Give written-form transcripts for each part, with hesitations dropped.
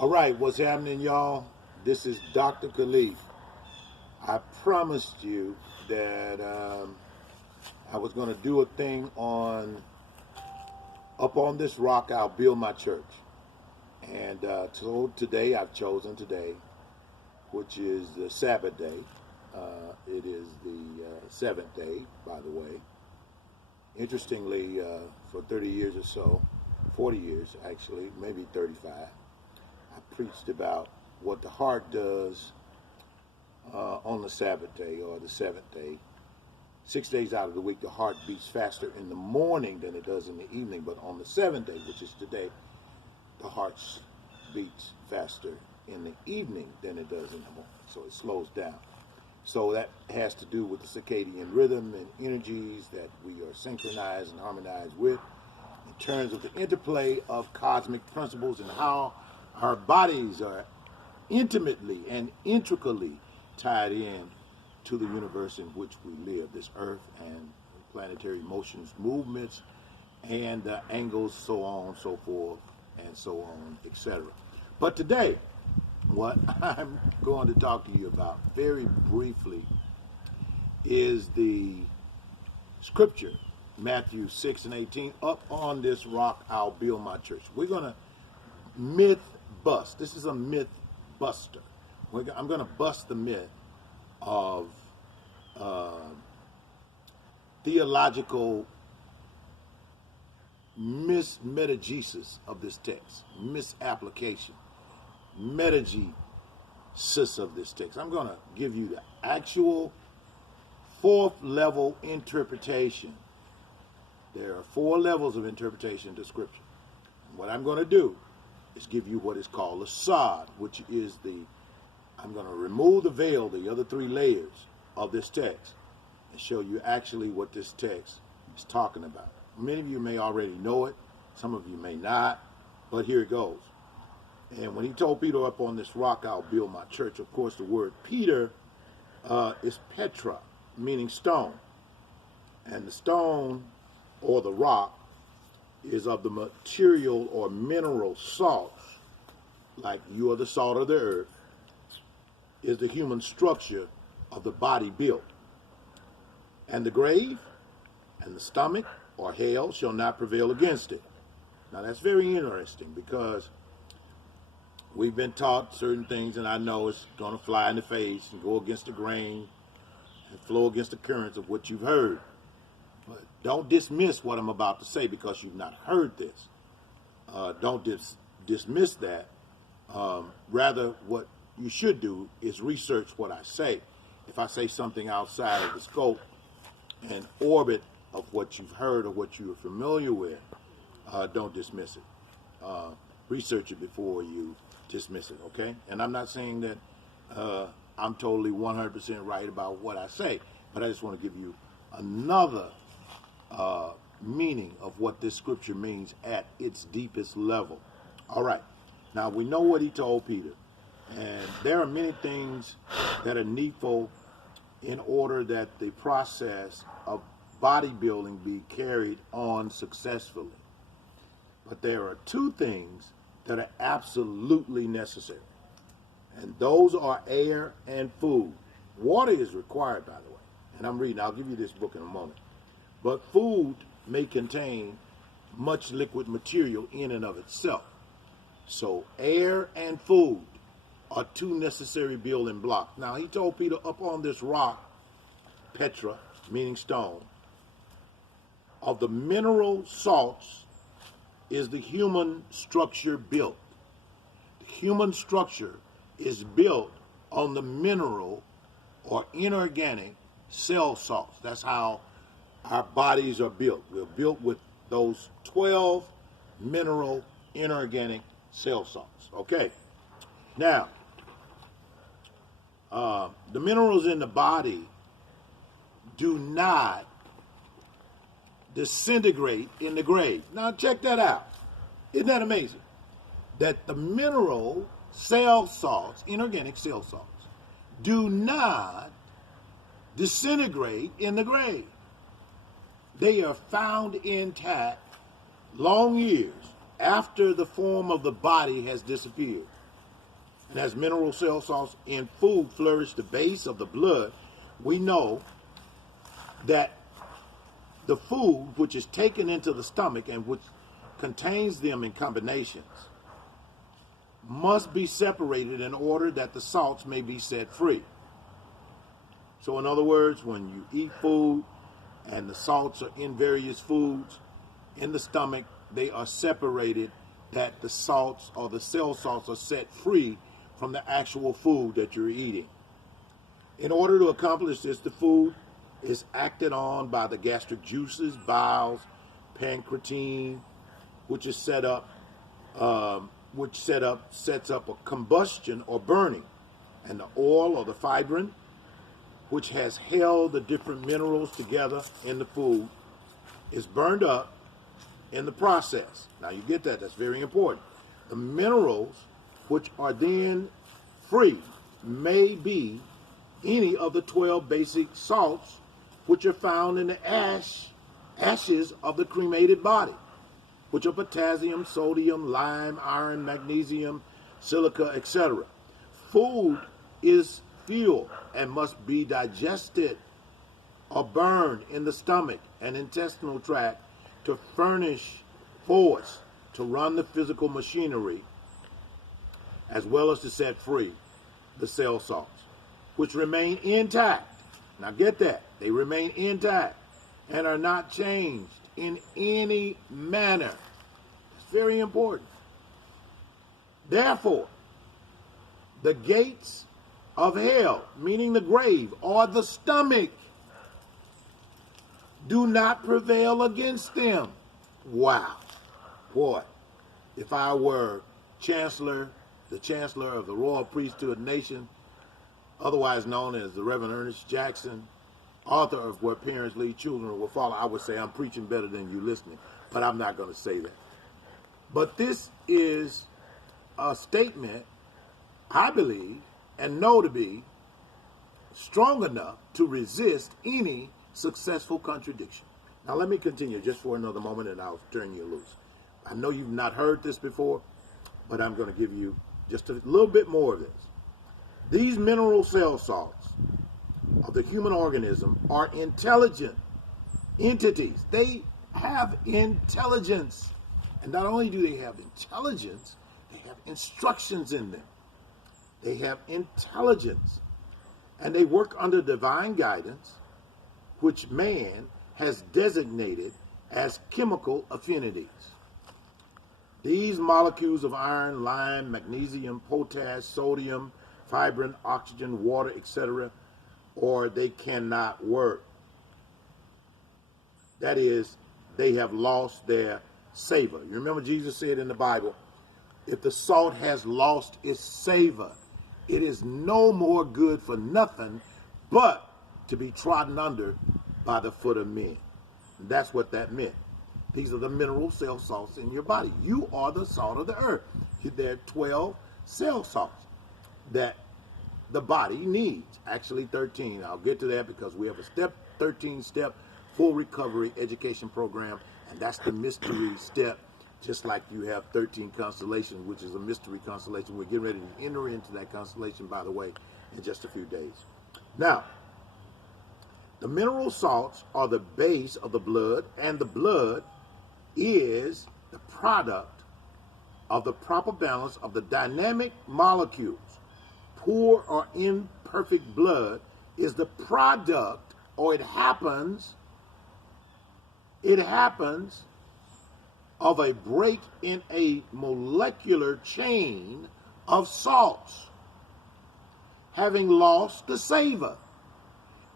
All right, what's happening, y'all? This is Dr. Khalif. I promised you that I was going to do a thing on up on this rock I'll build my church. And so today I've chosen today, which is the Sabbath day. It is the seventh day, by the way. Interestingly, for 30 years or so, 40 years actually, maybe 35, I preached about what the heart does on the Sabbath day or the seventh day. 6 days out of the week, the heart beats faster in the morning than it does in the evening. But on the seventh day, which is today, the heart beats faster in the evening than it does in the morning. So it slows down. So that has to do with the circadian rhythm and energies that we are synchronized and harmonized with in terms of the interplay of cosmic principles and how our bodies are intimately and intricately tied in to the universe in which we live, this earth and planetary motions, movements, and angles, so on, so forth, and so on, etc. But today, what I'm going to talk to you about very briefly is the scripture, Matthew 6:18, up on this rock I'll build my church. We're going to myth bust. This is a myth buster. I'm going to bust the myth of theological mismetagesis of this text, misapplication, metagesis of this text. I'm going to give you the actual fourth level interpretation. There are 4 levels of interpretation to Scripture. And what I'm going to do is give you what is called a sod, which is I'm going to remove the veil, the other 3 layers of this text, and show you actually what this text is talking about. Many of you may already know it, some of you may not, but here it goes. And when he told Peter, up on this rock I'll build my church, of course the word Peter is Petra, meaning stone. And the stone or the rock is of the material or mineral salts, like you are the salt of the earth, is the human structure of the body built. And the grave and the stomach or hell shall not prevail against it. Now that's very interesting because we've been taught certain things, and I know it's going to fly in the face and go against the grain and flow against the currents of what you've heard. But don't dismiss what I'm about to say because you've not heard this. Don't dismiss that. Rather, what you should do is research what I say. If I say something outside of the scope and orbit of what you've heard or what you are familiar with, don't dismiss it. Research it before you dismiss it, okay? And I'm not saying that I'm totally 100% right about what I say, but I just want to give you another meaning of what this scripture means at its deepest level. All right. Now, we know what he told Peter, and there are many things that are needful in order that the process of bodybuilding be carried on successfully. But there are 2 things that are absolutely necessary, and those are air and food. Water is required, by the way, and I'll give you this book in a moment. But food may contain much liquid material in and of itself. So air and food are 2 necessary building blocks. Now, he told Peter, up on this rock, Petra, meaning stone, of the mineral salts is the human structure built. The human structure is built on the mineral or inorganic cell salts. That's how our bodies are built. We're built with those 12 mineral inorganic cell salts. Okay. Now, the minerals in the body do not disintegrate in the grave. Now, check that out. Isn't that amazing? That the mineral cell salts, inorganic cell salts, do not disintegrate in the grave. They are found intact long years after the form of the body has disappeared. And as mineral cell salts in food flourish the base of the blood, we know that the food which is taken into the stomach and which contains them in combinations must be separated in order that the salts may be set free. So in other words, when you eat food and the salts are in various foods in the stomach, they are separated, that the salts or the cell salts are set free from the actual food that you're eating. In order to accomplish this, the food is acted on by the gastric juices, bowels, pancreatine, which is sets up a combustion or burning, and the oil or the fibrin, which has held the different minerals together in the food, is burned up in the process. Now you get that, that's very important. The minerals which are then free may be any of the 12 basic salts which are found in the ashes of the cremated body, which are potassium, sodium, lime, iron, magnesium, silica, etc. Food is fuel and must be digested or burned in the stomach and intestinal tract to furnish force to run the physical machinery, as well as to set free the cell salts, which remain intact. Now get that, they remain intact and are not changed in any manner. It's very important. Therefore, the gates of hell, meaning the grave or the stomach, do not prevail against them. Wow. Boy, if I were the Chancellor of the Royal Priesthood Nation, otherwise known as the Reverend Ernest Jackson, author of Where Parents Lead Children Will Follow, I would say I'm preaching better than you listening, but I'm not going to say that. But this is a statement I believe and know to be strong enough to resist any successful contradiction. Now let me continue just for another moment and I'll turn you loose. I know you've not heard this before, but I'm going to give you just a little bit more of this. These mineral cell salts of the human organism are intelligent entities. They have intelligence. And not only do they have intelligence, they have instructions in them. They have intelligence. And they work under divine guidance, which man has designated as chemical affinities. These molecules of iron, lime, magnesium, potash, sodium, fibrin, oxygen, water, etc., or they cannot work. That is, they have lost their savor. You remember Jesus said in the Bible, if the salt has lost its savor, it is no more good for nothing but to be trodden under by the foot of men. And that's what that meant. These are the mineral cell salts in your body. You are the salt of the earth. There are 12 cell salts that the body needs. Actually 13. I'll get to that because we have a 13-step full recovery education program, and that's the mystery step, just like you have 13 constellations, which is a mystery constellation. We're getting ready to enter into that constellation, by the way, in just a few days. Now, the mineral salts are the base of the blood, and the blood is the product of the proper balance of the dynamic molecules. Poor or imperfect blood is the product, or it happens of a break in a molecular chain of salts, having lost the savor.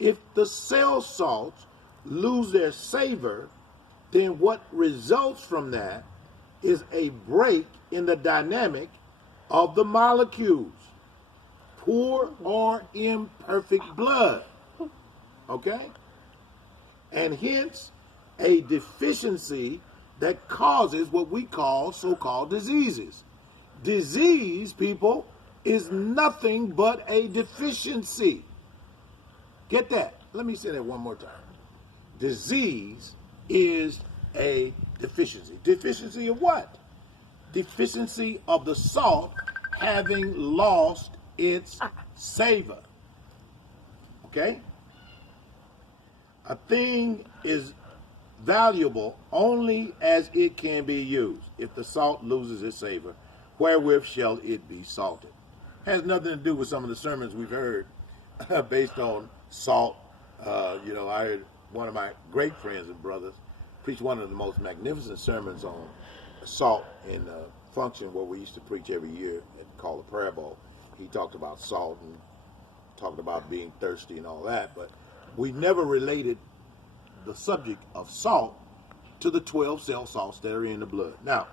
If the cell salts lose their savor, then what results from that is a break in the dynamic of the molecules. Poor or imperfect blood. Okay? And hence, a deficiency that causes what we call so-called diseases. Disease, people, is nothing but a deficiency. Get that? Let me say that one more time. Disease is a deficiency. Deficiency of what? Deficiency of the salt having lost its savor. Okay? A thing is valuable only as it can be used. If the salt loses its savor, wherewith shall it be salted? Has nothing to do with some of the sermons we've heard based on salt. I heard one of my great friends and brothers preach one of the most magnificent sermons on salt in a function where we used to preach every year called the Prayer Bowl. He talked about salt and talked about being thirsty and all that, but we never related the subject of salt to the 12 cell salts that are in the blood. Now,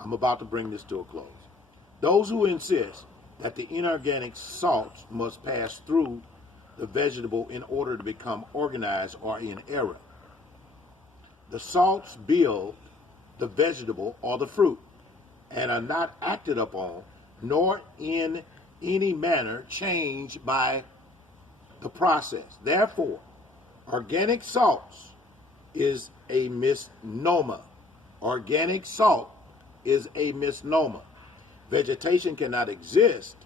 I'm about to bring this to a close. Those who insist that the inorganic salts must pass through the vegetable in order to become organized are in error. The salts build the vegetable or the fruit and are not acted upon nor in any manner changed by the process. Therefore, organic salts is a misnomer. Organic salt is a misnomer. Vegetation cannot exist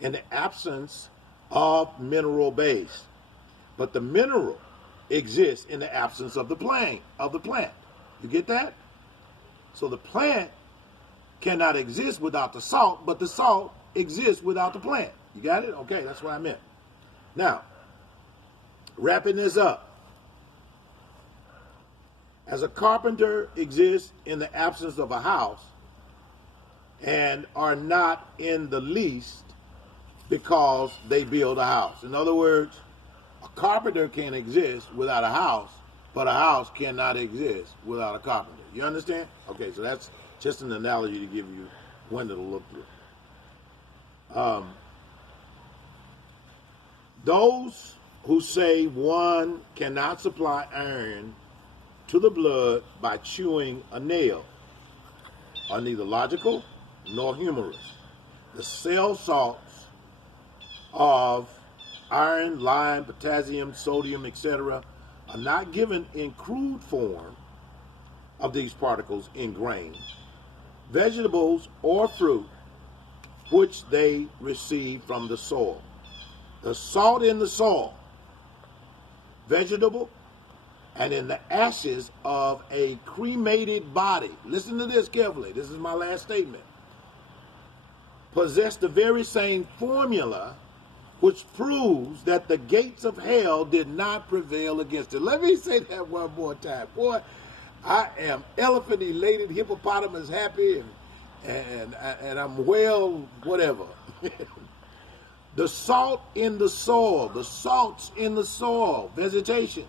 in the absence of mineral base, but the mineral exists in the absence of the plant. You get that? So the plant cannot exist without the salt, but the salt exists without the plant. You got it? Okay, that's what I meant. Now, wrapping this up. As a carpenter exists in the absence of a house and are not in the least because they build a house. In other words, a carpenter can exist without a house, but a house cannot exist without a carpenter. You understand? Okay, so that's just an analogy to give you one to look through. Those who say one cannot supply iron to the blood by chewing a nail are neither logical nor humorous. The cell salts of iron, lime, potassium, sodium, etc. are not given in crude form of these particles in grains, vegetables, or fruit, which they receive from the soil. The salt in the soil, vegetable, and in the ashes of a cremated body, listen to this carefully, this is my last statement, possess the very same formula which proves that the gates of hell did not prevail against it. Let me say that one more time. Boy, I am elephant elated, hippopotamus happy, and I'm well, whatever. The salt in the soil, the salts in the soil, vegetation,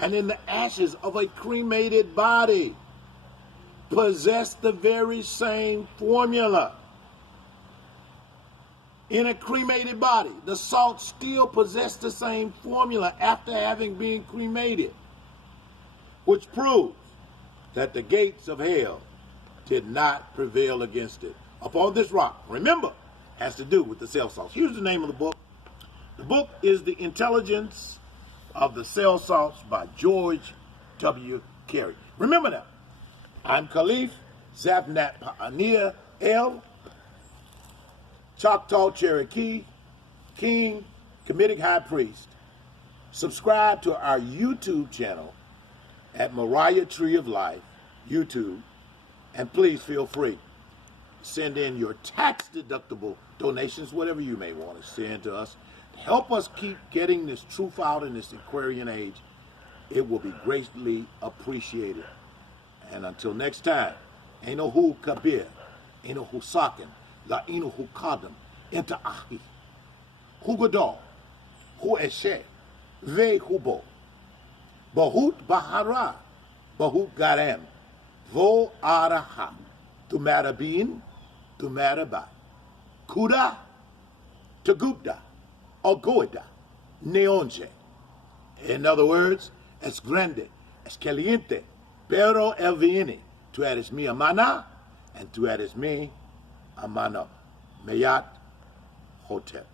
and in the ashes of a cremated body possess the very same formula. In a cremated body, the salts still possess the same formula after having been cremated, which proves that the gates of hell did not prevail against it. Upon this rock, remember, has to do with the cell salts. Here's the name of the book. The book is The Intelligence of the Cell Salts by George W. Carey. Remember now, I'm Khalif Zapnat Pa'anir El, Choctaw Cherokee, King, Comedic High Priest. Subscribe to our YouTube channel at Moriah Tree of Life, YouTube, and please feel free. Send in your tax-deductible donations, whatever you may want to send to us. Help us keep getting this truth out in this Aquarian age. It will be greatly appreciated. And until next time, Eno Hu Kabir, Eno Hu Sakin, La Eno Hu Kadam, Enta Ahi, Hu Gadol, Hu Eshe, Ve Hubo, Bahut Bahara, Bahut Garem, Vo Araha, Tumarabin, Tumarabai, Kuda, Tagupda, Ogoida, Neonje. In other words, es grande, es caliente, pero el viene. Tú eres mi hermana, and tú eres mi hermano. Mayat Hotep.